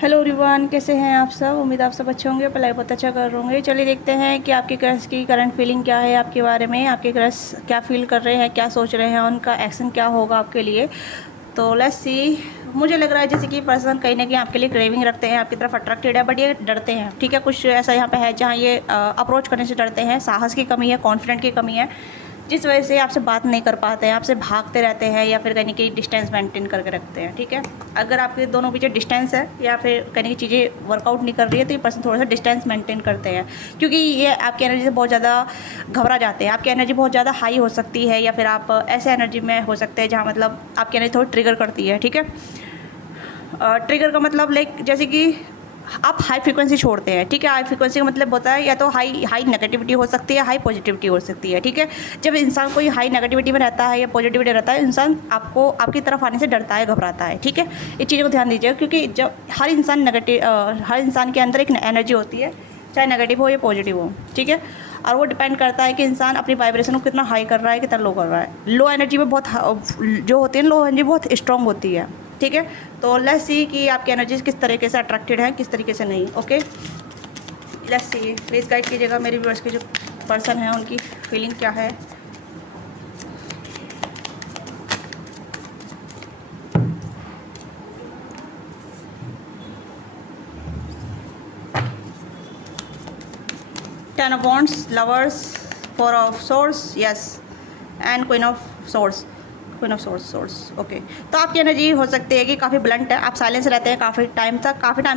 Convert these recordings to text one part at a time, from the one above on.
Hello everyone, कैसे हैं आप सब। उम्मीद आप सब अच्छे होंगे, पढ़ाई बहुत अच्छा कर रहे होंगे। चलिए देखते हैं कि आपके क्रश की करंट फीलिंग क्या है आपके बारे में। आपके क्रश क्या फील कर रहे हैं, क्या सोच रहे हैं, उनका एक्शन क्या होगा आपके लिए। तो लेट्स सी। मुझे लग रहा है जैसे कि पर्सन कहीं ना कहीं आपके लिए क्रेविंग रखते हैं, आपकी तरफ अट्रैक्टेड है, बट ये डरते हैं। ठीक है, कुछ ऐसा यहाँ पे है जहाँ ये अप्रोच करने से डरते हैं। साहस की कमी है, कॉन्फिडेंट की कमी है, जिस वजह से आपसे बात नहीं कर पाते हैं, आपसे भागते रहते हैं या फिर कहीं की डिस्टेंस मेंटेन करके रखते हैं। ठीक है, अगर आपके दोनों बीच डिस्टेंस है या फिर कहीं की चीज़ें वर्कआउट नहीं कर रही है तो ये पर्सन थोड़ा सा डिस्टेंस मेंटेन करते हैं, क्योंकि ये आपकी एनर्जी से बहुत ज़्यादा घबरा जाते हैं। आपकी एनर्जी बहुत ज़्यादा हाई हो सकती है या फिर आप ऐसे एनर्जी में हो सकते हैं जहाँ मतलब आपकी एनर्जी थोड़ी ट्रिगर करती है। ठीक है, ट्रिगर का मतलब लाइक जैसे कि आप हाई फ्रीक्वेंसी छोड़ते हैं। ठीक है, हाई फ्रीक्वेंसी का मतलब होता है या तो हाई हाई नेगेटिविटी हो सकती है, हाई पॉजिटिविटी हो सकती है। ठीक है, जब इंसान कोई हाई नेगेटिविटी में रहता है या पॉजिटिविटी रहता है, इंसान आपकी तरफ आने से डरता है, घबराता है। ठीक है, इस चीज़ को ध्यान दीजिए, क्योंकि जब हर इंसान के अंदर एक एनर्जी होती है, चाहे नेगेटिव हो या पॉजिटिव हो। ठीक है, और वो डिपेंड करता है कि इंसान अपनी वाइब्रेशन को कितना हाई कर रहा है, कितना लो कर रहा है। लो एनर्जी में जो होती है, लो एनर्जी बहुत स्ट्रॉन्ग होती है। ठीक है, तो लेट्स सी कि आपकी एनर्जी किस तरीके से अट्रैक्टेड है, किस तरीके से नहीं। Okay, let's see. Please guide कीजिएगा मेरे व्यूअर्स के जो पर्सन हैं उनकी फीलिंग क्या है। Ten of wands, lovers, four of source, yes, and queen of source. Queen of source okay. तो आपकी एनर्जी हो सकती है कि काफ़ी ब्लंट है, आप साइलेंस रहते हैं काफ़ी टाइम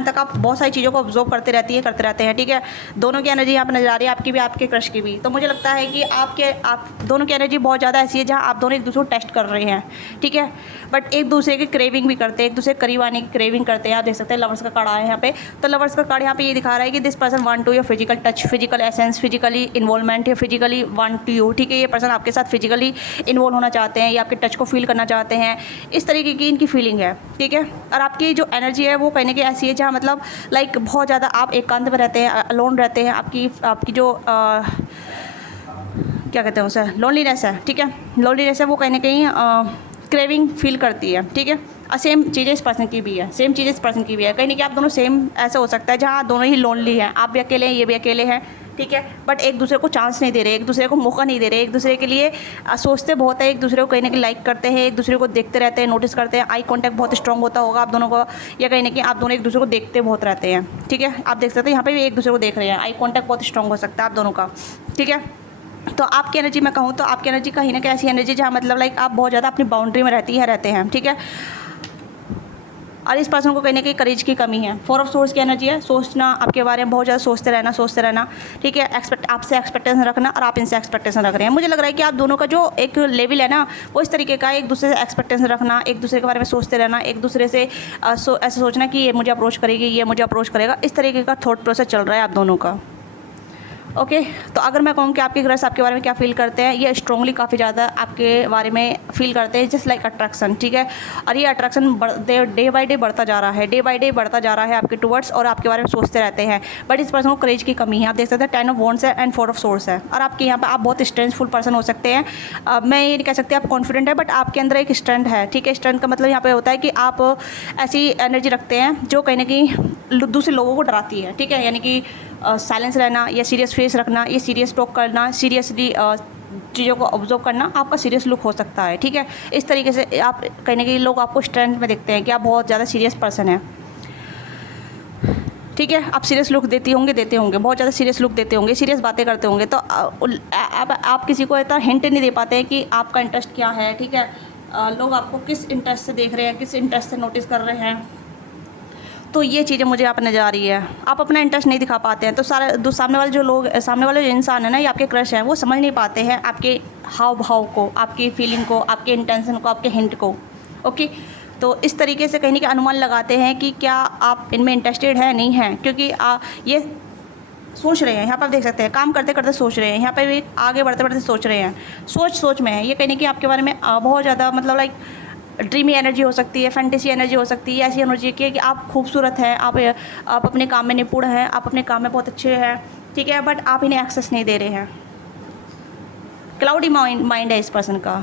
तक आप बहुत सारी चीज़ों को ऑब्जर्व करते रहते हैं। ठीक है, दोनों की एनर्जी यहाँ पर नजर आ रही है, आपकी भी, आपके क्रश की भी। तो मुझे लगता है कि आप दोनों की एनर्जी बहुत ज़्यादा ऐसी है जहाँ आप दोनों एक दूसरे को टेस्ट कर रहे हैं। ठीक है, बट एक दूसरे की क्रेविंग भी करते हैं, एक दूसरे के करीब आने की क्रेविंग करते हैं। आप देख सकते हैं लवर्स का कार्ड आया है यहाँ पे। तो लवर्स का कार्ड यहाँ पे ये दिखा रहा है कि this person want to your physical touch, physical essence, physically involvement या फिजिकली वांट टू यू। ठीक है, ये पर्सन आपके साथ फिजिकली इन्वॉल्व होना चाहते हैं या आपके टच को फील करना चाहते हैं, इस तरीके की इनकी फीलिंग है। ठीक है, और आपकी जो एनर्जी है वो कहीं ना कहीं ऐसी है जहाँ मतलब लाइक बहुत ज़्यादा आप एकांत में रहते हैं, अलोन रहते हैं। आपकी जो क्या कहते हैं उसे, लोनलीनेस है। ठीक है, लोनलीनेस है, वो कहीं ना कहीं क्रेविंग फील करती है। ठीक है, और सेम चीज़ें इस पर्सन की भी है, सेम चीज़ें इस पर्सन की भी है। कहीं ना कहीं आप दोनों सेम ऐसा हो सकता है जहाँ दोनों ही लोनली हैं, आप भी अकेले हैं, ये भी अकेले हैं। ठीक है, बट एक दूसरे को चांस नहीं दे रहे, एक दूसरे को मौका नहीं दे रहे, एक दूसरे के लिए सोचते बहुत है, एक दूसरे को कहीं ना कहीं लाइक करते हैं, एक दूसरे को देखते रहते हैं, नोटिस करते हैं। आई कांटेक्ट बहुत स्ट्रांग होता होगा आप दोनों को, या कहीं ना कहीं आप दोनों एक दूसरे को देखते बहुत रहते हैं। ठीक है, आप देख सकते हैं यहाँ पे भी एक दूसरे को देख रहे हैं, आई कांटेक्ट बहुत स्ट्रांग हो सकता है आप दोनों का। ठीक है, तो आपकी एनर्जी मैं कहूँ तो आपकी एनर्जी कहीं ना कहीं ऐसी एनर्जी जहाँ मतलब लाइक आप बहुत ज़्यादा अपनी बाउंड्री में रहते हैं। ठीक है, और इस पर्सन को कहीं ना कहीं करेज की कमी है। फोर ऑफ सोर्स की एनर्जी है, सोचना, आपके बारे में बहुत ज़्यादा सोचते रहना। ठीक है, आपसे एक्सपेक्टेशन रखना और आप इनसे एक्सपेक्टेशन रख रहे हैं। मुझे लग रहा है कि आप दोनों का जो एक लेवल है ना, वो इस तरीके का है, एक दूसरे से एक्सपेक्टेशन रखना, एक दूसरे के बारे में सोचते रहना, एक दूसरे से ऐसा सोचना कि ये मुझे अप्रोच करेगी, ये मुझे अप्रोच करेगा, इस तरीके का थॉट प्रोसेस चल रहा है आप दोनों का। ओके, तो अगर मैं कहूँ कि आपके क्रश आपके बारे में क्या फ़ील करते हैं, ये स्ट्रॉन्गली काफ़ी ज़्यादा आपके बारे में फ़ील करते हैं, जस्ट लाइक अट्रैक्शन। ठीक है, और ये अट्रैक्शन डे बाई डे बढ़ता जा रहा है, डे बाई डे बढ़ता जा रहा है आपके टुवर्ड्स, और आपके बारे में सोचते रहते हैं। बट इस पर्सन को करेज की कमी है। आप देख सकते हैं टेन ऑफ वॉन्ड्स है एंड फोर ऑफ सोर्स है, और आपके यहाँ पर आप बहुत स्ट्रेंथफुल पर्सन हो सकते हैं। मैं ये नहीं कह सकती आप कॉन्फिडेंट है, बट आपके अंदर एक स्ट्रेंथ है। ठीक है, स्ट्रेंथ का मतलब यहाँ पर होता है कि आप ऐसी एनर्जी रखते हैं जो कहीं ना कहीं दूसरे लोगों को डराती है। ठीक है, यानी कि साइलेंस रहना या सीरियस फेस रखना, ये सीरियस टॉक करना, सीरियसली चीज़ों को ऑब्जर्व करना, आपका सीरियस लुक हो सकता है। ठीक है, इस तरीके से आप कहीं ना कहीं लोग आपको स्ट्रेंथ में देखते हैं कि आप बहुत ज़्यादा सीरियस पर्सन हैं। ठीक है, आप सीरियस लुक देते होंगे, बहुत ज़्यादा सीरियस लुक देते होंगे, सीरियस बातें करते होंगे। तो आप किसी को इतना हिंट नहीं दे पाते हैं कि आपका इंटरेस्ट क्या है। ठीक है, लोग आपको किस इंटरेस्ट से देख रहे हैं, किस इंटरेस्ट से नोटिस कर रहे हैं, तो ये चीज़ें मुझे यहाँ पर नज़र आ रही है। आप अपना इंटरेस्ट नहीं दिखा पाते हैं, तो सामने वाले जो इंसान है ना, ये आपके क्रश हैं, वो समझ नहीं पाते हैं आपके हाव भाव को, आपकी फीलिंग को, आपके इंटेंशन को, आपके हिंट को। ओके, तो इस तरीके से कहीं ना कहीं अनुमान लगाते हैं कि क्या आप इनमें इंटरेस्टेड हैं, नहीं हैं, क्योंकि ये सोच रहे हैं। यहाँ पर आप देख सकते हैं काम करते करते सोच रहे हैं, यहाँ पे भी आगे बढ़ते बढ़ते सोच रहे हैं, सोच में है। ये कहीं ना कहीं आपके बारे में बहुत ज़्यादा मतलब लाइक ड्रीमी एनर्जी हो सकती है, फैंटेसी एनर्जी हो सकती है, ऐसी एनर्जी की है कि आप खूबसूरत हैं, आप अपने काम में निपुण हैं, आप अपने काम में बहुत अच्छे हैं। ठीक है, बट आप इन्हें एक्सेस नहीं दे रहे हैं। क्लाउडी माइंड है इस पर्सन का।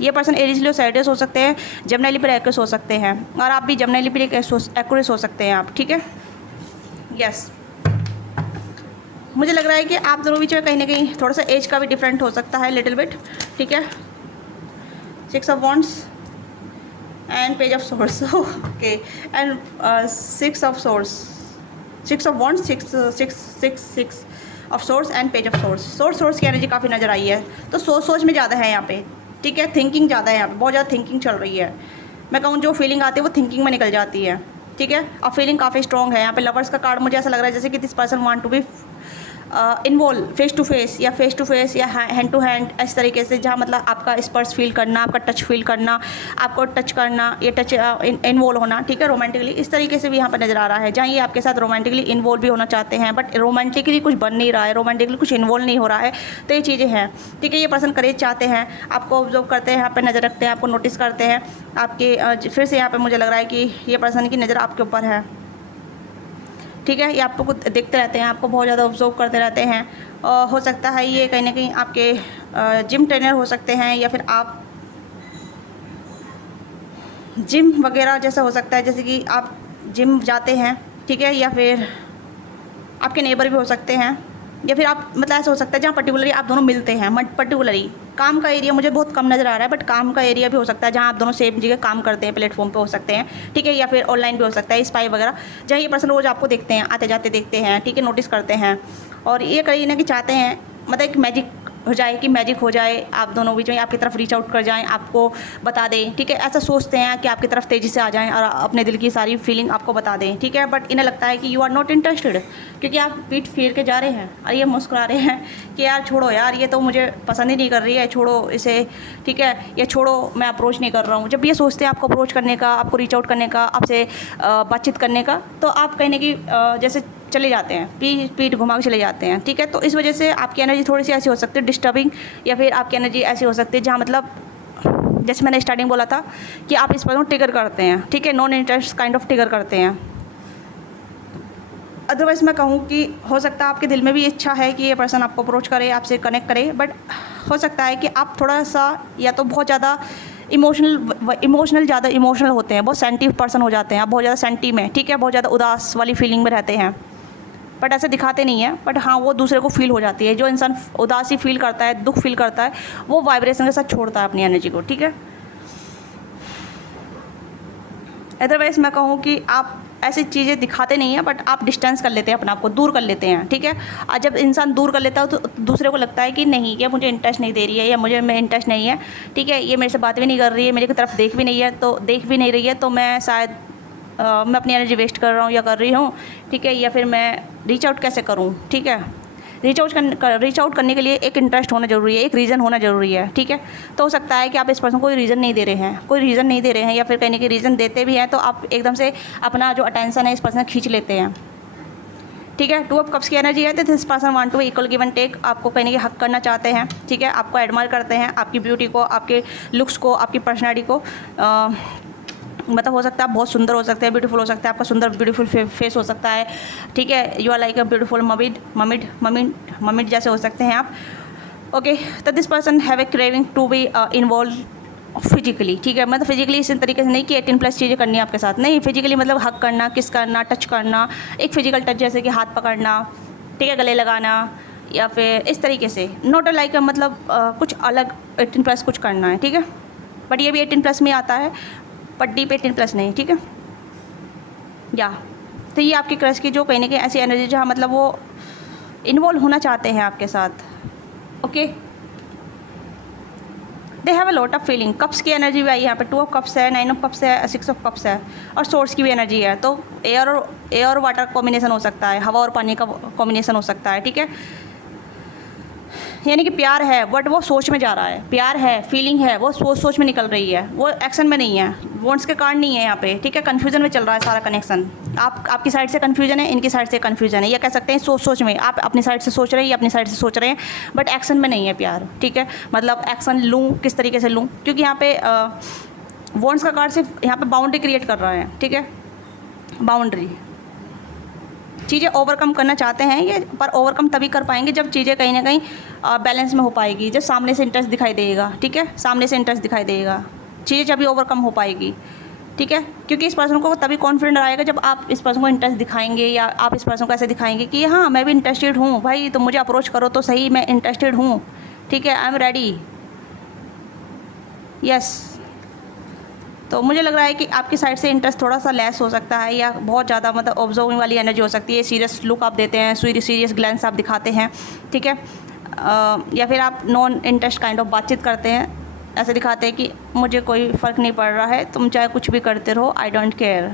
ये पर्सन एरीज लियो साइड्स हो सकते हैं, जेमिनी लिब्रा एक्वेरियस हो सकते हैं, और आप भी जेमिनी लिब्रा एक्वेरियस हो सकते हैं आप, ठीक है। यस, मुझे लग रहा है कि आप दोनों बीच में कहीं ना कहीं थोड़ा सा एज का भी डिफरेंट हो सकता है, लिटिल बिट, ठीक है। 6 of wands and page of source, okay, and 6 of source, 6 of wands, 6 of source and page of source की एनर्जी काफ़ी नज़र आई है। तो सोच में ज़्यादा है यहाँ पे, ठीक है, थिंकिंग ज़्यादा है यहाँ पे, बहुत ज़्यादा थिंकिंग चल रही है। मैं कहूँ जो फीलिंग आती है वो थिंकिंग में निकल जाती है, ठीक है। और फीलिंग काफ़ी स्ट्रॉन्ग है यहाँ पे। लवर्स का कार्ड मुझे ऐसा लग रहा है जैसे कि this person want to be involve face to face या हैंड टू हैंड, इस तरीके से, जहाँ मतलब आपका स्पर्श फील करना, आपका टच फील करना, आपको टच करना, ये टच इन्वॉल्व होना, ठीक है, रोमांटिकली, इस तरीके से भी यहाँ पर नज़र आ रहा है, जहाँ ये आपके साथ रोमांटिकली इन्वॉल्व भी होना चाहते हैं, बट रोमांटिकली कुछ बन नहीं रहा है, रोमांटिकली कुछ इन्वॉल्व नहीं हो रहा है। तो ये चीज़ें हैं, ठीक है। ये पर्सन करेज चाहते हैं, आपको ऑब्जर्व करते हैं, यहाँ पर नज़र रखते हैं, आपको नोटिस करते हैं, आपके फिर से यहाँ पर मुझे लग रहा है कि ये पर्सन की नज़र आपके ऊपर है, ठीक है। ये आपको कुछ देखते रहते हैं, आपको बहुत ज़्यादा ऑब्जर्व करते रहते हैं। हो सकता है ये कहीं ना कहीं आपके जिम ट्रेनर हो सकते हैं, या फिर आप जिम वगैरह जैसा हो सकता है, जैसे कि आप जिम जाते हैं, ठीक है, या फिर आपके नेबर भी हो सकते हैं, या फिर आप मतलब ऐसा हो सकता है जहाँ पर्टिकुलरली आप दोनों मिलते हैं। पर्टिकुलरली काम का एरिया मुझे बहुत कम नज़र आ रहा है, बट काम का एरिया भी हो सकता है जहाँ आप दोनों सेम जगह काम करते हैं, प्लेटफॉर्म पे हो सकते हैं, ठीक है, या फिर ऑनलाइन भी हो सकता है, स्पाई वगैरह, जहाँ ये पर्सन रोज़ आपको देखते हैं, आते जाते देखते हैं, ठीक है, नोटिस करते हैं, और ये कहीं ना कि चाहते हैं मतलब एक मैजिक हो जाए आप दोनों बीच में, आपकी तरफ रीच आउट कर जाएं, आपको बता दें, ठीक है, ऐसा सोचते हैं कि आपकी तरफ तेज़ी से आ जाएं और अपने दिल की सारी फीलिंग आपको बता दें, ठीक है। बट इन्हें लगता है कि यू आर नॉट इंटरेस्टेड, क्योंकि आप पीठ फेर के जा रहे हैं और ये मुस्कुरा रहे हैं कि यार छोड़ो यार, ये तो मुझे पसंद ही नहीं कर रही है, छोड़ो इसे, ठीक है, ये छोड़ो, मैं अप्रोच नहीं कर रहा हूँ। जब ये सोचते हैं आपको अप्रोच करने का, आपको रीच आउट करने का, आपसे बातचीत करने का, तो आप कहीं ना कहीं जैसे चले जाते हैं, पीठ घुमा के चले जाते हैं, ठीक है। तो इस वजह से आपकी एनर्जी थोड़ी सी ऐसी हो सकती है डिस्टर्बिंग, या फिर आपकी एनर्जी ऐसी हो सकती है जहाँ मतलब जैसे मैंने स्टार्टिंग बोला था कि आप इस पर ट्रिगर करते हैं, ठीक है, non interest kind of trigger करते हैं। अदरवाइज़ मैं कहूँ कि हो सकता है आपके दिल में भी इच्छा है कि ये पर्सन आपको अप्रोच करे, आपसे कनेक्ट करे, बट हो सकता है कि आप थोड़ा सा या तो बहुत ज़्यादा ज़्यादा इमोशनल होते हैं, बहुत सेंटिव पर्सन हो जाते हैं, आप बहुत ज़्यादा सेंटी में, ठीक है, बहुत ज़्यादा उदास वाली फीलिंग में रहते हैं, बट ऐसे दिखाते नहीं हैं, बट हाँ वो दूसरे को फील हो जाती है। जो इंसान उदासी फील करता है, दुख फील करता है, वो वाइब्रेशन के साथ छोड़ता है अपनी एनर्जी को, ठीक है। अदरवाइज़ मैं कहूँ कि आप ऐसी चीज़ें दिखाते नहीं हैं, बट आप डिस्टेंस कर लेते हैं, अपने आप को दूर कर लेते हैं, ठीक है। और जब इंसान दूर कर लेता है तो दूसरे को लगता है कि नहीं, ये मुझे इंटरेस्ट नहीं दे रही है, या मुझे में इंटरेस्ट नहीं है, ठीक है, ये मेरे से बात भी नहीं कर रही है, मेरे की तरफ देख भी नहीं रही है, तो मैं शायद मैं अपनी एनर्जी वेस्ट कर रहा हूँ या कर रही हूँ, ठीक है, या फिर मैं रीच आउट कैसे करूँ, ठीक है। रीच आउट करने के लिए एक इंटरेस्ट होना ज़रूरी है, एक रीज़न होना ज़रूरी है, ठीक है। तो हो सकता है कि आप इस पर्सन को कोई रीज़न नहीं दे रहे हैं, या फिर कहने के रीज़न देते भी हैं तो आप एकदम से अपना जो अटेंशन है इस पर्सन खींच लेते हैं, ठीक है। 2 ऑफ कप्स की एनर्जी है, तो this person want to equal give and take, आपको कहने के हक करना चाहते हैं, ठीक है, आपको एडमायर करते हैं, आपकी ब्यूटी को, आपके लुक्स को, आपकी पर्सनैलिटी को, मतलब हो सकता है आप बहुत सुंदर हो सकते हैं, ब्यूटीफुल हो सकता है, आपका सुंदर ब्यूटीफुल फेस हो सकता है, ठीक है, you are like a beautiful mermaid जैसे हो सकते हैं आप, ओके। तो this person have a craving to be involve physically, ठीक है, मतलब फिजिकली इस तरीके से नहीं कि 18+ चीज़ें करनी है आपके साथ, नहीं, फिजिकली मतलब हक करना, किस करना, टच करना, एक फिजिकल टच जैसे कि हाथ पकड़ना, ठीक है, गले लगाना, या फिर इस तरीके से, नॉट लाइक मतलब कुछ अलग 18+ कुछ करना है, ठीक है, बट ये भी 18+ में आता है, बट डीप 18+ नहीं, ठीक है, या तो ये आपकी क्रश की जो कहीं ना कहीं ऐसी एनर्जी जहाँ मतलब वो इन्वॉल्व होना चाहते हैं आपके साथ, okay. They have a lot of feeling. Cups की एनर्जी भी आई यहाँ पे, 2 ऑफ कप्स है, 9 ऑफ कप्स है, 6 ऑफ कप्स है, और सोर्स की भी एनर्जी है। तो एयर और वाटर कॉम्बिनेशन हो सकता है, हवा और पानी का कॉम्बिनेशन हो सकता है, ठीक है। यानी कि प्यार है बट वो सोच में जा रहा है, प्यार है, फीलिंग है, वो सोच में निकल रही है, वो एक्शन में नहीं है, वॉन्ट्स के कारण नहीं है यहाँ पे, ठीक है। कन्फ्यूजन में चल रहा है सारा कनेक्शन, आपकी साइड से कन्फ्यूजन है, इनकी साइड से कन्फ्यूजन है, या कह सकते हैं सोच में, आप अपनी साइड से सोच रहे हैं, ये अपनी साइड से सोच रहे हैं, बट एक्शन में नहीं है प्यार, ठीक है। मतलब एक्शन लूँ किस तरीके से लूँ, क्योंकि यहाँ पे वॉन्ट्स का कार्ड सिर्फ यहाँ पे बाउंड्री क्रिएट कर रहा है, ठीक है, बाउंड्री, चीज़ें ओवरकम करना चाहते हैं ये, पर ओवरकम तभी कर पाएंगे जब चीज़ें कहीं ना कहीं बैलेंस में हो पाएगी, जब सामने से इंटरेस्ट दिखाई देगा, ठीक है, सामने से इंटरेस्ट दिखाई देगा, चीज़ें जब भी ओवरकम हो पाएगी, ठीक है। क्योंकि इस पर्सन को तभी कॉन्फिडेंट आएगा जब आप इस पर्सन को इंटरेस्ट दिखाएंगे, या आप इस पर्सन को ऐसे दिखाएंगे कि हाँ मैं भी इंटरेस्टेड हूँ भाई, तो मुझे अप्रोच करो तो सही, मैं इंटरेस्टेड हूँ, ठीक है, आई एम रेडी, यस। तो मुझे लग रहा है कि आपकी साइड से इंटरेस्ट थोड़ा सा लेस हो सकता है, या बहुत ज़्यादा मतलब ऑब्जर्विंग वाली एनर्जी हो सकती है, सीरियस लुक आप देते हैं, सीरियस ग्लैंस आप दिखाते हैं, ठीक है, या फिर आप नॉन इंटरेस्ट काइंड ऑफ बातचीत करते हैं, ऐसे दिखाते हैं कि मुझे कोई फ़र्क नहीं पड़ रहा है, तुम चाहे कुछ भी करते रहो, आई डोंट केयर।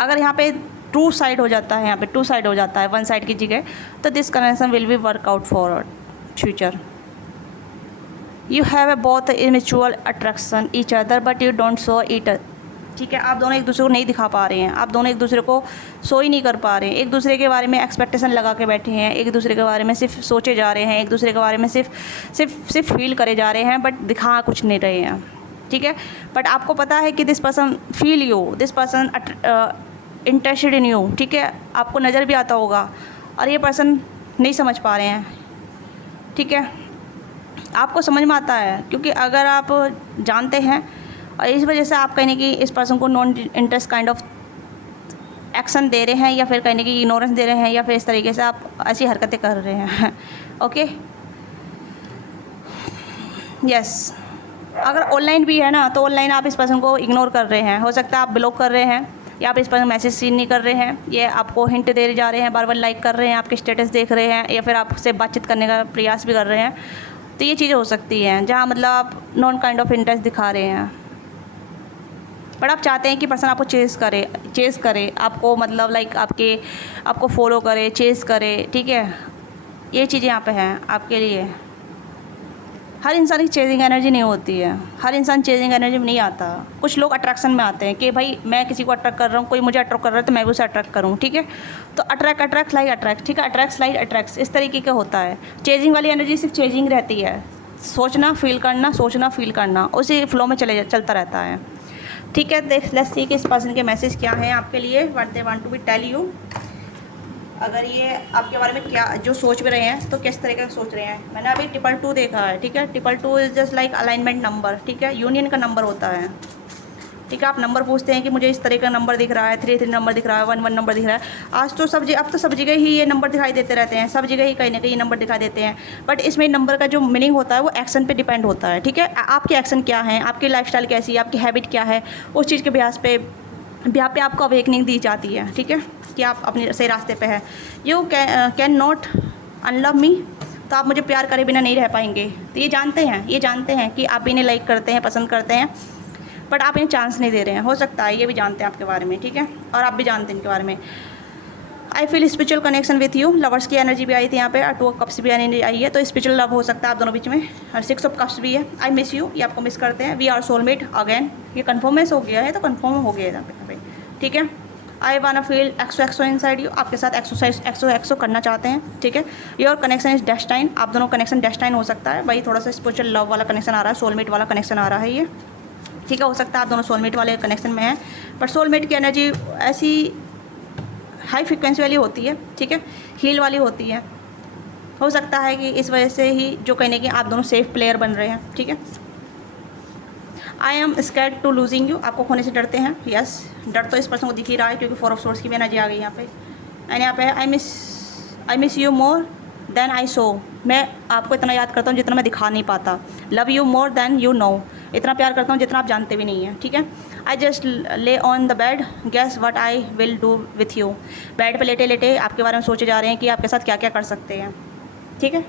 अगर यहाँ पे टू साइड हो जाता है, यहाँ पे टू साइड हो जाता है, वन साइड की जगह, तो this connection will be workout for future. You have A both mutual attraction each other but you don't show it, ठीक है। आप दोनों एक दूसरे को नहीं दिखा पा रहे हैं, आप दोनों एक दूसरे को शो ही नहीं कर पा रहे हैं, एक दूसरे के बारे में एक्सपेक्टेशन लगा के बैठे हैं, एक दूसरे के बारे में सिर्फ सोचे जा रहे हैं, एक दूसरे के बारे में सिर्फ फील करे जा रहे हैं, बट दिखा कुछ नहीं रहे हैं, ठीक है। बट आपको पता है कि this person feel you, this person interested in you, ठीक है, आपको नज़र भी आता होगा, और ये पर्सन नहीं समझ पा रहे हैं, ठीक है। आपको समझ में आता है, क्योंकि अगर आप जानते हैं और इस वजह से आप कहने कि इस पर्सन को non interest kind of action दे रहे हैं, या फिर कहने की इग्नोरेंस दे रहे हैं, या फिर इस तरीके से आप ऐसी हरकतें कर रहे हैं, ओके, यस। अगर ऑनलाइन भी है ना, तो ऑनलाइन आप इस पर्सन को इग्नोर कर रहे हैं, हो सकता है आप ब्लॉक कर रहे हैं, या आप इस पर मैसेज सीन नहीं कर रहे हैं, ये आपको हिंट दे जा रहे हैं, बार बार लाइक कर रहे हैं, आपके स्टेटस देख रहे हैं, या फिर आपसे बातचीत करने का प्रयास भी कर रहे हैं। तो ये चीज़ें हो सकती हैं जहाँ मतलब आप नॉन काइंड ऑफ इंटरेस्ट दिखा रहे हैं, बट आप चाहते हैं कि पर्सन आपको चेज़ करे, आपको मतलब लाइक आपको फॉलो करे, चेज़ करे, ठीक है। ये चीज़ें यहाँ पे हैं आपके लिए। हर इंसान की चेजिंग एनर्जी नहीं होती है, हर इंसान चेजिंग एनर्जी में नहीं आता। कुछ लोग अट्रैक्शन में आते हैं कि भाई मैं किसी को अट्रैक्ट कर रहा हूँ, कोई मुझे अट्रैक्ट कर रहा है तो मैं भी उसे अट्रैक्ट करूँ, ठीक है। तो अट्रैक्ट लाइक अट्रैक्ट, ठीक है, अट्रैक्ट लाइक अट्रैक्ट, इस तरीके का होता है। चेजिंग वाली एनर्जी सिर्फ चेजिंग रहती है, सोचना फील करना, सोचना फील करना, उसी फ्लो में चलता रहता है, ठीक है। लेट्स सी कि इस पर्सन के मैसेज क्या हैं आपके लिए, what they want to be tell you. अगर ये आपके बारे में क्या जो सोच भी रहे हैं तो किस तरीके का सोच रहे हैं। मैंने अभी 222 देखा है, ठीक है। 222 is just like alignment number, ठीक है, यूनियन का नंबर होता है, ठीक है। आप नंबर पूछते हैं कि मुझे इस तरह का नंबर दिख रहा है, 33 नंबर दिख रहा है, 11 नंबर दिख रहा है। अब तो सब जगह ही ये नंबर दिखाई देते रहते हैं, सब जगह ही कहीं ना कहीं नंबर दिखाई देते हैं, बट इसमें नंबर का जो मीनिंग होता है वो एक्शन पे डिपेंड होता है, ठीक है। आपके एक्शन क्या हैं, आपकी लाइफस्टाइल कैसी है, आपकी हैबिट क्या है, उस चीज़ के ब्याज पे आपको अवेकनिंग दी जाती है, ठीक है, कि आप अपने सही रास्ते पे हैं। यू कैन नॉट अनलव मी, तो आप मुझे प्यार करे बिना नहीं रह पाएंगे। तो ये जानते हैं कि आप इन्हें लाइक करते हैं, पसंद करते हैं, बट आप इन्हें चांस नहीं दे रहे हैं। हो सकता है ये भी जानते हैं आपके बारे में, ठीक है, और आप भी जानते हैं इनके बारे में। I feel spiritual connection with you, lovers की एनर्जी भी आई थी यहाँ पे, और 2 ऑफ कप्स भी एनर्जी आई है, तो स्पिरिचुअल लव हो सकता है आप दोनों बीच में, और 6 ऑफ कप्स भी है। आई मिस यू, ये आपको मिस करते हैं। वी आर सोलमेट अगेन, ये कन्फर्मेंस हो गया है, तो कन्फर्म हो गया है यहाँ पे, ठीक है। आई वाना फील एक्सो इनसाइड यू, आपके साथ एक्सो करना चाहते हैं, ठीक है। योर कनेक्शन इज डेस्टाइन, आप दोनों कनेक्शन डेस्टाइन हो सकता है, भाई थोड़ा सा स्पिरिचुअल लव वाला कनेक्शन आ रहा है, सोलमेट वाला कनेक्शन आ रहा है ये, ठीक है। हो सकता है आप दोनों सोलमेट वाले कनेक्शन में हैं, बट सोलमेट की एनर्जी ऐसी हाई फ्रिक्वेंसी वाली होती है, ठीक है, हील वाली होती है। हो सकता है कि इस वजह से ही जो कहने की आप दोनों सेफ प्लेयर बन रहे हैं, ठीक है। I am scared to losing you, आपको खोने से डरते हैं, यस। डर तो इस पर्सन को दिख ही रहा है, क्योंकि 4 ऑफ सोर्स की भी एनर्जी आ गई यहाँ पे। एंड यहाँ पे I miss you more than I so, मैं आपको इतना याद करता हूँ जितना मैं दिखा नहीं पाता। Love you more then you know, इतना प्यार करता हूँ जितना आप जानते भी नहीं हैं, ठीक है। I just lay on the bed, guess what I will do with you, bed पे लेटे लेटे आपके बारे में सोचे जा रहे हैं कि आपके साथ क्या क्या कर सकते हैं, ठीक है।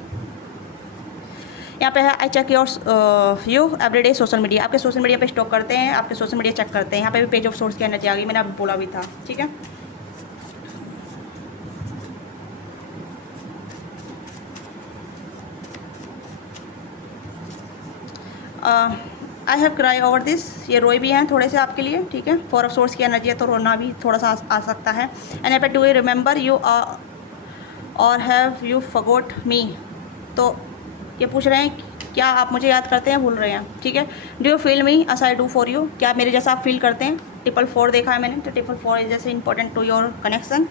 यहाँ पे है I check your you everyday social media, आपके सोशल मीडिया पे स्टॉक करते हैं, आपके सोशल मीडिया चेक करते हैं। यहाँ पे भी पेज ऑफ सोर्स की एनर्जी आ गई, मैंने अभी बोला भी था, ठीक है। I have cry over this, ये रोए भी हैं थोड़े से आपके लिए, ठीक है। 4 ऑफ सोर्स की एनर्जी है, तो रोना भी थोड़ा सा आ सकता है। एंड यहाँ पे डू यू रिमेंबर यू और हैव यू फॉरगॉट मी, तो ये पूछ रहे हैं क्या आप मुझे याद करते हैं, भूल रहे हैं, ठीक है। Do you feel me S I do for you, क्या मेरे जैसा आप फील करते हैं, 4 देखा है मैंने, तो 4 इज जैसे important to your connection.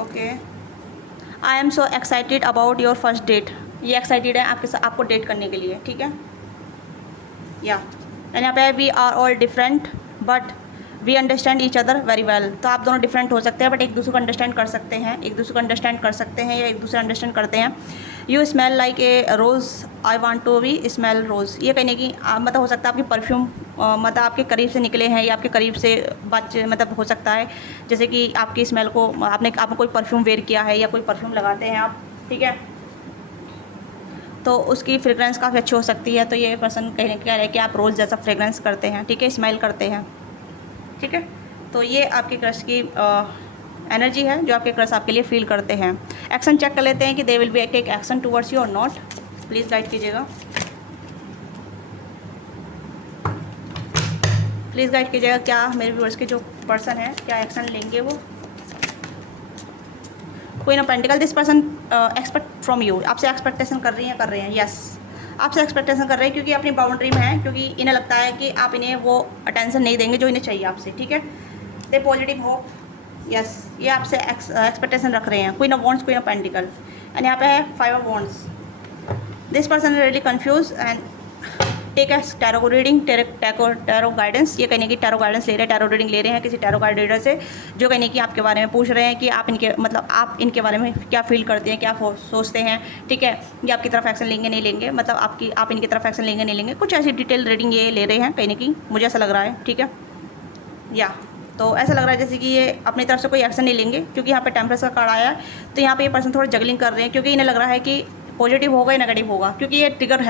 Okay, I am so excited about your first date. ये एक्साइटेड है आपको डेट करने के लिए, ठीक है। या एंड यहाँ पे we are all different but we understand each other very well. तो आप दोनों डिफरेंट हो सकते हैं बट एक दूसरे को अंडरस्टैंड कर सकते हैं, एक दूसरे को अंडरस्टैंड कर सकते हैं या एक दूसरे अंडरस्टैंड करते हैं। You smell like a rose, I want to be smell rose. ये कहने की मतलब हो सकता है आपकी परफ्यूम मतलब आपके करीब से निकले हैं या आपके करीब से मतलब हो सकता है जैसे कि आपकी स्मेल को आपने कोई परफ्यूम वेयर किया है या कोई परफ्यूम लगाते हैं आप, ठीक है, तो उसकी फ्रेगरेंस काफ़ी अच्छी हो सकती है। तो ये पर्सन कहने कह रहे हैं कि आप रोज़ जैसा फ्रेगरेंस करते हैं, ठीक है, स्मेल करते हैं, ठीक है। तो ये आपके क्रश की एनर्जी है जो आपके क्रश आपके लिए फील करते हैं। एक्शन चेक कर लेते हैं कि they will be take action towards you और नॉट। प्लीज़ गाइड कीजिएगा, प्लीज़ गाइड कीजिएगा क्या मेरे व्यूअर्स के जो पर्सन है क्या एक्शन लेंगे वो। Queen of pentacle, this person expect from you, आपसे एक्सपेक्टेशन कर रहे हैं यस, आपसे एक्सपेक्टेशन कर रहे हैं क्योंकि अपनी बाउंड्री में है, क्योंकि इन्हें लगता है कि आप इन्हें वो अटेंशन नहीं देंगे जो इन्हें चाहिए आपसे, ठीक है। दे पॉजिटिव होप, यस, ये आपसे एक्सपेक्टेशन रख रहे हैं। Queen of wands, queen of pentacle, and यहाँ पे है 5 of wands. This person really confuse and take a tarot reading, tarot guidance. ये कहने की टैरो गाइडेंस ले रहे हैं, टैरो रीडिंग ले रहे हैं किसी टैरो गाइड रीडर से, जो कहने की आपके बारे में पूछ रहे हैं कि आप इनके मतलब आप इनके बारे में क्या फील करते हैं, क्या सोचते हैं, ठीक है। ये आपकी तरफ एक्शन लेंगे नहीं लेंगे, मतलब आप इनकी तरफ एक्शन लेंगे नहीं लेंगे, कुछ ऐसी डिटेल रीडिंग ये ले रहे हैं कहने की, मुझे ऐसा लग रहा है, ठीक है। या तो ऐसा लग रहा है जैसे कि ये अपनी तरफ से कोई एक्शन नहीं लेंगे, क्योंकि यहाँ पे टेम्परेचर का कार्ड आया है। तो यहाँ पे ये पर्सन थोड़ा जगलिंग कर रहे हैं, क्योंकि इन्हें लग रहा है कि पॉजिटिव होगा या नेगेटिव होगा, क्योंकि ये ट्रिगर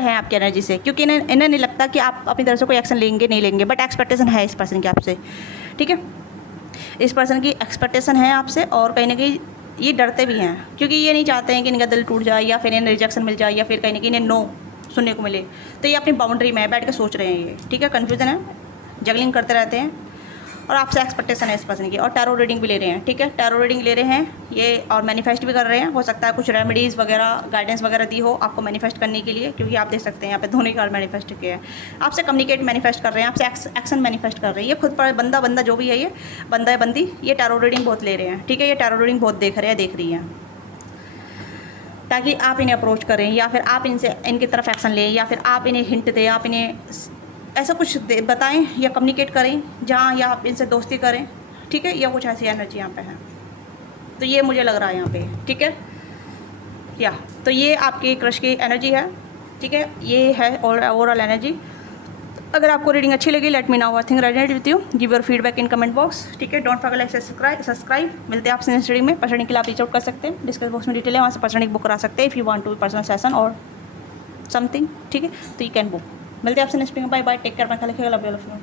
हैं आपकी एनर्जी से, क्योंकि इन्हें नहीं लगता कि आप अपनी तरफ से कोई एक्शन लेंगे नहीं लेंगे, बट एक्सपेक्टेशन है इस पर्सन की आपसे, ठीक है। इस पर्सन की एक्सपेक्टेशन है आपसे और कहीं ना कहीं ये डरते भी हैं, क्योंकि ये नहीं चाहते हैं कि इनका दिल टूट जाए या फिर इन्हें रिजेक्शन मिल जाए या फिर कहीं ना कहीं इन्हें नो सुनने को मिले। तो ये अपनी बाउंड्री में बैठ के सोच रहे हैं ये, ठीक है, कन्फ्यूजन है, जगलिंग करते रहते हैं और आपसे एक्सपेक्टेशन है इस पर्सन की। और टैरो रीडिंग भी ले रहे हैं, ठीक है, टैरो रीडिंग ले रहे हैं ये, और मैनिफेस्ट भी कर रहे हैं। हो सकता है कुछ रेमेडीज़ वगैरह गाइडेंस वगैरह दी हो आपको मैनिफेस्ट करने के लिए, क्योंकि आप देख सकते हैं यहाँ पे धोनी कार्ड मैनिफेस्ट किया है। आपसे कम्युनिकेट मैनिफेस्ट कर रहे हैं, आपसे एक्शन मैनिफेस्ट कर रहे हैं। ये खुद पर बंदा जो भी है, ये बंदा है बंदी, ये टैरो रीडिंग बहुत ले रहे हैं, ठीक है, ये टैरो रीडिंग बहुत देख रही हैं ताकि आप इन्हें अप्रोच करें या फिर आप इनकी तरफ एक्शन लें या फिर आप इन्हें हिंट दें, आप इन्हें ऐसा कुछ बताएं या कम्युनिकेट करें जहाँ या आप इनसे दोस्ती करें, ठीक है, या कुछ ऐसी एनर्जी यहाँ पे है। तो ये मुझे लग रहा है यहाँ पे, ठीक है। या तो ये आपकी क्रश की एनर्जी है, ठीक है, ये है ओवरऑल एनर्जी। अगर आपको रीडिंग अच्छी लगी, let me know I think resonate with you, give your feedback in comment box, ठीक है। Don't forget like subscribe. मिलते हैं आपसे नेक्स्ट रीडिंग में। पर्सनल के लिए आप रीच आउट कर सकते हैं, डिस्क्रिप्शन बॉक्स में डिटेल है, वहाँ से पर्सनल बुक करा सकते हैं if you want to personal session और समथिंग, ठीक है, तो यू कैन बुक। मिलते हैं आपसे next video, bye bye, take care, अपना ख्याल रखिएगा, love you all of you.